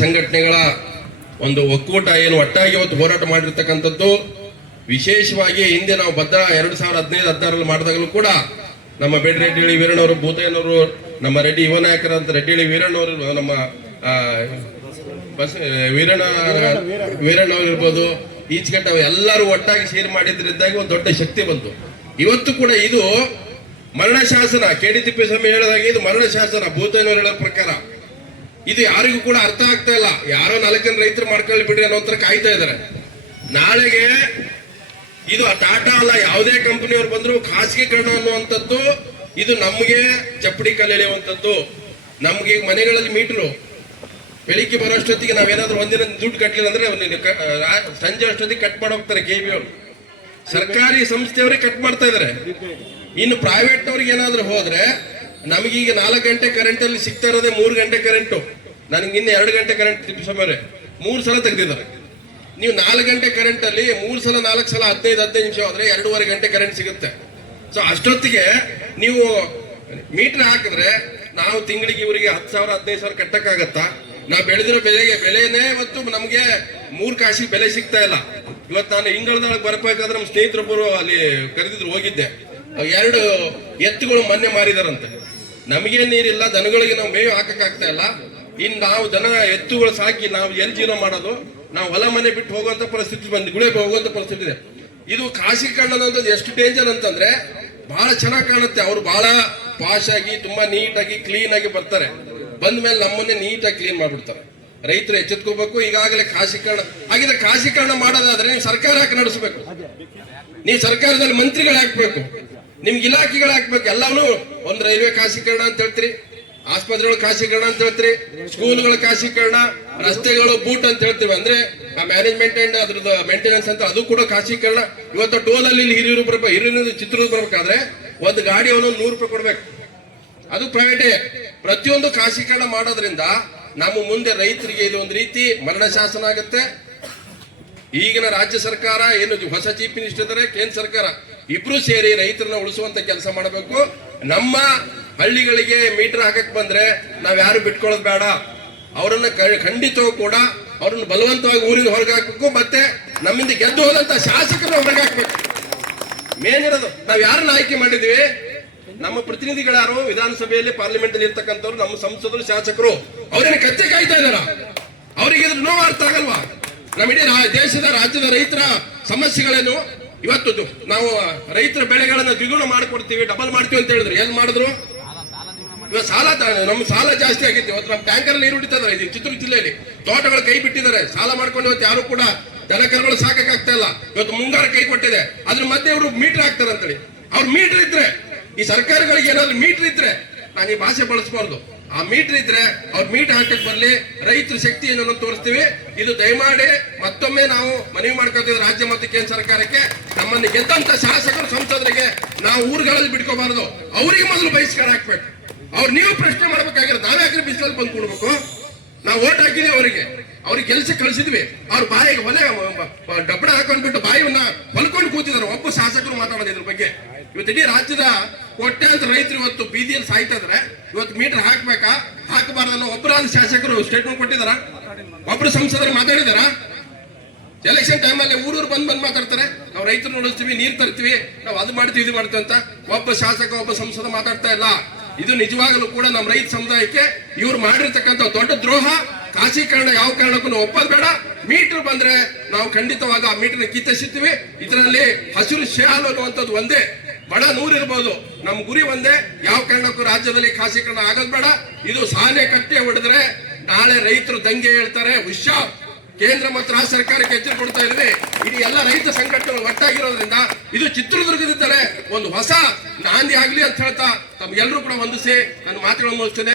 ಸಂಘಟನೆಗಳ ಒಂದು ಒಕ್ಕೂಟ ಏನು ಒಟ್ಟಾಗಿ ಇವತ್ತು ಹೋರಾಟ ಮಾಡಿರ್ತಕ್ಕಂಥದ್ದು ವಿಶೇಷವಾಗಿ ಹಿಂದೆ ನಾವು ಭದ್ರಾ 2015-16 ಮಾಡಿದಾಗಲೂ ಕೂಡ ನಮ್ಮ ರೆಡ್ಡಿ ವೀರಣ್ಣವರು, ಭೂತಯ್ಯನವರು, ನಮ್ಮ ರೆಡ್ಡಿ ಯುವ ನಾಯಕರಂತ ರೆಡ್ಡಿ ವೀರಣ್ಣವರು, ನಮ್ಮ ವೀರಣ್ಣವ್ರು ಇರ್ಬೋದು, ಈಚಕಟ್ಟ ಎಲ್ಲರೂ ಒಟ್ಟಾಗಿ ಸೇರಿ ಮಾಡಿದ್ರಿಂದಾಗಿ ಒಂದು ದೊಡ್ಡ ಶಕ್ತಿ ಬಂತು. ಇವತ್ತು ಕೂಡ ಇದು ಮರಣ ಶಾಸನ, KD ತಿಪ್ಪೇಸ್ವಾಮಿ ಹೇಳಿದಾಗೆ ಇದು ಮರಣ ಶಾಸನ. ಭೂತಯ್ಯನವರು ಹೇಳೋ ಪ್ರಕಾರ ಇದು ಯಾರಿಗೂ ಕೂಡ ಅರ್ಥ ಆಗ್ತಾ ಇಲ್ಲ. ಯಾರೋ 4 ಜನ ರೈತರು ಮಾಡ್ಕೊಳ್ಳಿ ಬಿಡ್ರಿ ಅನ್ನೋ ತರ ಕಾಯ್ತಾ ಇದಾರೆ. ನಾಳೆಗೆ ಇದು ಟಾಟಾ ಅಲ್ಲ, ಯಾವುದೇ ಕಂಪನಿಯವರು ಬಂದ್ರು ಖಾಸಗೀಕರಣ ಅನ್ನುವಂಥದ್ದು ಇದು ನಮಗೆ ಚಪ್ಪಡಿ ಕಲೆಯುವಂಥದ್ದು. ನಮ್ಗೆ ಮನೆಗಳಲ್ಲಿ ಮೀಟರು ಬೆಳಿಗ್ಗೆ ಬರೋಷ್ಟೊತ್ತಿಗೆ ನಾವೇನಾದ್ರೂ ಒಂದಿನ ದುಡ್ಡು ಕಟ್ಟಲಿಲ್ಲ ಅಂದ್ರೆ ಸಂಜೆ ಅಷ್ಟೊತ್ತಿಗೆ ಕಟ್ ಮಾಡಿ ಹೋಗ್ತಾರೆ KB ಅವರು. ಸರ್ಕಾರಿ ಸಂಸ್ಥೆಯವರೇ ಕಟ್ ಮಾಡ್ತಾ ಇದಾರೆ. ಇನ್ನು ಪ್ರೈವೇಟ್ ಅವ್ರಿಗೆ ಏನಾದ್ರೂ ಹೋದ್ರೆ ನಮಗೀಗ 4 ಗಂಟೆ ಕರೆಂಟ್ ಅಲ್ಲಿ ಸಿಗ್ತಾ ಇರೋದೇ 3 ಗಂಟೆ ಕರೆಂಟು. ನನಗೆ ಇನ್ನು 2 ಗಂಟೆ ಕರೆಂಟ್ ತಿಪ್ಪೇಸ್ವಾಮಿ 3 ಸಲ ತೆಗೆದಿದ್ದಾರೆ. ನೀವು 4 ಗಂಟೆ ಕರೆಂಟ್ ಅಲ್ಲಿ 3 ಸಲ 4 ಸಲ 15 ನಿಮಿಷ ಹೋದ್ರೆ 2.5 ಗಂಟೆ ಕರೆಂಟ್ ಸಿಗುತ್ತೆ. ಸೊ ಅಷ್ಟೊತ್ತಿಗೆ ನೀವು ಮೀಟರ್ ಹಾಕಿದ್ರೆ ನಾವು ತಿಂಗಳಿಗೆ ಇವರಿಗೆ 10,000 15,000 ಕಟ್ಟಕ್ಕಾಗತ್ತಾ? ನಾವು ಬೆಳೆದಿರೋ ಬೆಲೆನೇ ಇವತ್ತು ನಮಗೆ 3 ಕಾಸಿಗೆ ಬೆಲೆ ಸಿಗ್ತಾ ಇಲ್ಲ. ಇವತ್ತು ನಾನು ಇಂಗಳದೊಳಗೆ ಬರ್ಬೇಕಾದ್ರೆ ನಮ್ಮ ಸ್ನೇಹಿತರೊಬ್ಬರು ಅಲ್ಲಿ ಕರೆದಿದ್ರು, ಹೋಗಿದ್ದೆ. 2 ಎತ್ತುಗಳು ಮೊನ್ನೆ ಮಾರಿದಾರಂತೆ. ನಮಗೆ ನೀರಿಲ್ಲ, ದನಗಳಿಗೆ ನಾವು ಮೇವು ಹಾಕಕ್ಕಾಗ್ತಾ ಇಲ್ಲ. ಇನ್ನು ನಾವು ದನ ಎತ್ತುಗಳು ಸಾಕಿ ನಾವು ಎಲ್ಲಿ ಜೀವನ ಮಾಡೋದು? ನಾವು ಹೊಲ ಮನೆ ಬಿಟ್ಟು ಹೋಗುವಂತ ಪರಿಸ್ಥಿತಿ ಗುಳೆಗೆ ಹೋಗುವಂತ ಪರಿಸ್ಥಿತಿ ಇದೆ. ಇದು ಖಾಸಗೀಕರಣ ಅನ್ನೋದು ಎಷ್ಟು ಡೇಂಜರ್ ಅಂತಂದ್ರೆ ಬಹಳ ಚೆನ್ನಾಗಿ ಕಾಣುತ್ತೆ. ಅವ್ರು ಬಹಳ ಪಾಶ್ ಆಗಿ ತುಂಬಾ ನೀಟಾಗಿ ಕ್ಲೀನ್ ಆಗಿ ಬರ್ತಾರೆ. ಬಂದ ಮೇಲೆ ನಮ್ಮನ್ನೇ ನೀಟಾಗಿ ಕ್ಲೀನ್ ಮಾಡ್ಬಿಡ್ತಾರೆ. ರೈತರು ಎಚ್ಚೆತ್ಕೋಬೇಕು. ಈಗಾಗಲೇ ಖಾಸಗೀಕರಣ ಆಗಿದೆ. ಖಾಸಗೀಕರಣ ಮಾಡೋದಾದ್ರೆ ನೀವು ಸರ್ಕಾರ ಹಾಕಿ ನಡೆಸಬೇಕು. ನೀವು ಸರ್ಕಾರದಲ್ಲಿ ಮಂತ್ರಿಗಳು ಹಾಕ್ಬೇಕು, ನಿಮ್ಗೆ ಇಲಾಖೆಗಳು ಹಾಕ್ಬೇಕು. ಎಲ್ಲಾನು ಒಂದು ರೈಲ್ವೆ ಖಾಸಗೀಕರಣ ಅಂತ ಹೇಳ್ತೀರಿ, ಆಸ್ಪತ್ರೆಗಳು ಖಾಸಗೀಕರಣ ಅಂತ ಹೇಳ್ತೀರಿ, ಸ್ಕೂಲ್ಗಳ ಖಾಸಗೀಕರಣ, ರಸ್ತೆಗಳು ಬೂಟ್ ಅಂತ ಹೇಳ್ತೀವಿ. ಅಂದ್ರೆ ಆ ಮ್ಯಾನೇಜ್ಮೆಂಟ್ ಅಂಡ್ ಅದ್ರದ್ದು ಮೇಂಟೆನೆನ್ಸ್ ಅಂತ ಅದು ಕೂಡ ಖಾಸಗೀಕರಣ. ಇವತ್ತು ಟೋಲ್ ಅಲ್ಲಿ ಹಿರಿಯೂರು ಚಿತ್ರದುರ್ಗ ಬರ್ಬೇಕಾದ್ರೆ ಒಂದು ಗಾಡಿ ಅವನು 100 ರೂಪಾಯಿ ಕೊಡ್ಬೇಕು, ಅದು ಪ್ರೈವೇಟೇ. ಪ್ರತಿಯೊಂದು ಖಾಸಗೀಕರಣ ಮಾಡೋದ್ರಿಂದ ನಮ್ಮ ಮುಂದೆ ರೈತರಿಗೆ ಇದು ಒಂದು ರೀತಿ ಮರಣ ಶಾಸನ ಆಗುತ್ತೆ. ಈಗಿನ ರಾಜ್ಯ ಸರ್ಕಾರ ಏನು ಹೊಸ ಚೀಫ್ ಮಿನಿಸ್ಟರ್ ಇದ್ದಾರೆ, ಕೇಂದ್ರ ಸರ್ಕಾರ ಇಬ್ರು ಸೇರಿ ರೈತರನ್ನ ಉಳಿಸುವಂತ ಕೆಲಸ ಮಾಡಬೇಕು. ನಮ್ಮ ಹಳ್ಳಿಗಳಿಗೆ ಮೀಟರ್ ಹಾಕಕ್ ಬಂದ್ರೆ ನಾವ್ ಯಾರು ಬಿಟ್ಕೊಳ್ಳೋದು ಬೇಡ. ಅವರನ್ನ ಖಂಡಿತವೂ ಕೂಡ ಅವ್ರನ್ನ ಬಲವಂತವಾಗಿ ಊರಿನ ಹೊರಗೆ ಹಾಕ್ಬೇಕು. ಮತ್ತೆ ನಮ್ಮಿಂದ ಗೆದ್ದು ಹೋದಂತ ಶಾಸಕರನ್ನ ಹೊರಗೆ ಹಾಕ್ಬೇಕು. ಮೇನ್ ಇರೋದು ನಾವ್ ಯಾರನ್ನ ಆಯ್ಕೆ ಮಾಡಿದ್ವಿ, ನಮ್ಮ ಪ್ರತಿನಿಧಿಗಳು ಯಾರು ವಿಧಾನಸಭೆಯಲ್ಲಿ ಪಾರ್ಲಿಮೆಂಟ್ ಅಲ್ಲಿ ಇರ್ತಕ್ಕಂಥವ್ರು, ನಮ್ಮ ಸಂಸದರು, ಶಾಸಕರು, ಅವ್ರೇನು ಕತ್ತೆ ಕಾಯ್ತಾ ಇದಾರ? ಅವ್ರಿಗೆ ಇದ್ರ ನೋವು ಅರ್ಥ ಆಗಲ್ವಾ? ನಮ್ಮ ಇಡೀ ದೇಶದ ರಾಜ್ಯದ ರೈತರ ಸಮಸ್ಯೆಗಳೇನು? ಇವತ್ತು ನಾವು ರೈತರ ಬೆಳೆಗಳನ್ನ ದ್ವಿಗುಣ ಮಾಡ್ಕೊಡ್ತೀವಿ, ಡಬಲ್ ಮಾಡ್ತೀವಿ ಅಂತ ಹೇಳಿದ್ರು. ಏನ್ ಮಾಡಿದ್ರು? ಇವತ್ತು ಸಾಲ, ನಮ್ಮ ಸಾಲ ಜಾಸ್ತಿ ಆಗಿತ್ತು. ಇವತ್ತು ನಮ್ಮ ಟ್ಯಾಂಕರ್ ನೀರು ಹೊಡಿತಾ ಇದಾರೆ. ಇದು ಚಿತ್ರದುರ್ಗ ಜಿಲ್ಲೆಯಲ್ಲಿ ತೋಟಗಳು ಕೈ ಬಿಟ್ಟಿದ್ದಾರೆ. ಸಾಲ ಮಾಡ್ಕೊಂಡು ಇವತ್ತು ಯಾರು ಕೂಡ ದನಕರುಗಳು ಸಾಕಾಗ್ತಾ ಇಲ್ಲ. ಇವತ್ತು ಮುಂಗಾರು ಕೈ ಕೊಟ್ಟಿದೆ. ಅದ್ರ ಮಧ್ಯೆ ಇವರು ಮೀಟರ್ ಹಾಕ್ತಾರೆ ಅಂತೇಳಿ. ಅವ್ರು ಮೀಟರ್ ಇದ್ರೆ, ಈ ಸರ್ಕಾರಗಳಿಗೆ ಏನಾದ್ರು ಮೀಟರ್ ಇದ್ರೆ, ನಾನು ಈ ಭಾಷೆ ಬಳಸಬಾರ್ದು, ಆ ಮೀಟರ್ ಇದ್ರೆ ಅವ್ರು ಮೀಟರ್ ಹಾಕಕ್ ಬರ್ಲಿ. ರೈತರ ಶಕ್ತಿ ಏನನ್ನು ತೋರಿಸ್ತೀವಿ. ಇದು ದಯಮಾಡಿ ಮತ್ತೊಮ್ಮೆ ನಾವು ಮನವಿ ಮಾಡ್ಕೊತೀವಿ ರಾಜ್ಯ ಮತ್ತು ಕೇಂದ್ರ ಸರ್ಕಾರಕ್ಕೆ. ನಮ್ಮನ್ನು ಗೆದ್ದಂತ ಶಾಸಕರು, ಸಂಸದರಿಗೆ ನಾವು ಊರುಗಳಲ್ಲಿ ಬಿಟ್ಕೋಬಾರದು. ಅವರಿಗೆ ಮೊದಲು ಬಹಿಷ್ಕಾರ ಹಾಕ್ಬೇಕು. ಅವ್ರು ನೀವು ಪ್ರಶ್ನೆ ಮಾಡ್ಬೇಕಾಗಿರೋ ನಾವ್ಯಾಕ್ರೆ ಬಿಸಿಲಲ್ಲಿ ಬಂದು ಕೊಡ್ಬೇಕು? ನಾವು ಓಟ್ ಹಾಕಿದ್ವಿ ಅವ್ರಿಗೆ ಕೆಲಸ ಕಳಿಸಿದ್ವಿ. ಅವ್ರ ಬಾಯಿಗೆ ಡಬ್ಬಣ ಹಾಕೊಂಡ್ಬಿಟ್ಟು ಬಾಯಿಯನ್ನ ಹೊಲ್ಕೊಂಡು ಕೂತಿದ್ದಾರೆ. ಒಬ್ಬ ಶಾಸಕರು ಮಾತಾಡೋದು ಇದ್ರ ಬಗ್ಗೆ. ಇವತ್ತು ಇಡೀ ರಾಜ್ಯದ ಕೋಟ್ಯಾಂತರ ರೈತರು ಇವತ್ತು ಬೀದಿಯಲ್ಲಿ ಸಾಯ್ತಾ ಇದಾರೆ. ಇವತ್ತು ಮೀಟರ್ ಹಾಕ್ಬೇಕಾ ಹಾಕಬಾರ್ದನ್ನೋ ಒಬ್ಬರಾದ ಶಾಸಕರು ಸ್ಟೇಟ್ಮೆಂಟ್ ಕೊಟ್ಟಿದಾರ? ಒಬ್ರು ಸಂಸದರು ಮಾತಾಡಿದಾರ? ಎಲೆಕ್ಷನ್ ಟೈಮಲ್ಲಿ ಊರೂರು ಬಂದ್ ಮಾತಾಡ್ತಾರೆ. ನಾವು ರೈತರು ನೋಡಿಸ್ತೀವಿ, ನೀರ್ ತರ್ತೀವಿ, ನಾವು ಅದು ಮಾಡ್ತೀವಿ, ಇದು ಮಾಡ್ತೀವಿ ಅಂತ. ಒಬ್ಬ ಶಾಸಕ, ಒಬ್ಬ ಸಂಸದ ಮಾತಾಡ್ತಾ ಇಲ್ಲ. ಇದು ನಿಜವಾಗಲೂ ಕೂಡ ನಮ್ಮ ರೈತ ಸಮುದಾಯಕ್ಕೆ ಇವ್ರು ಮಾಡಿರ್ತಕ್ಕಂಥ ದೊಡ್ಡ ದ್ರೋಹ. ಖಾಸಗೀಕರಣ ಯಾವ ಕಾರಣಕ್ಕೂ ಒಪ್ಪೋದು ಬೇಡ. ಮೀಟರ್ ಬಂದ್ರೆ ನಾವು ಖಂಡಿತವಾಗ ಆ ಮೀಟರ್ ಕಿತ್ತಿಸ್ತೀವಿ. ಇದರಲ್ಲಿ ಹಸಿರು ಶಾಲು ಅನ್ನುವಂಥದ್ದು ಒಂದೇ, ಬಡ 100 ಇರ್ಬೋದು. ನಮ್ಮ ಗುರಿ ಒಂದೇ. ಯಾವ ಕಾರಣಕ್ಕೂ ರಾಜ್ಯದಲ್ಲಿ ಖಾಸಗೀಕರಣ ಆಗೋದು ಬೇಡ. ಇದು ಸಾನೆ ಕಟ್ಟೆ ಹೊಡೆದ್ರೆ ನಾಳೆ ರೈತರು ದಂಗೆ ಹೇಳ್ತಾರೆ. ಹುಷಾರ್. ಕೇಂದ್ರ ಮತ್ತು ರಾಜ್ಯ ಸರ್ಕಾರಕ್ಕೆ ಎಚ್ಚರಿಕೆ ಕೊಡ್ತಾ ಇದ್ವಿ. ಇಡೀ ಎಲ್ಲ ರೈತ ಸಂಘಟನೆಗಳು ಒಟ್ಟಾಗಿರೋದ್ರಿಂದ ಇದು ಚಿತ್ರದುರ್ಗದಿಂದಲೇ ಒಂದು ಹೊಸ ನಾಂದಿ ಆಗ್ಲಿ ಅಂತ ಹೇಳ್ತಾ ತಮ್ಗೆಲ್ಲರೂ ಕೂಡ ವಂದಿಸಿ ನನ್ನ ಮಾತುಗಳನ್ನು ಮುಗಿಸ್ತೇನೆ.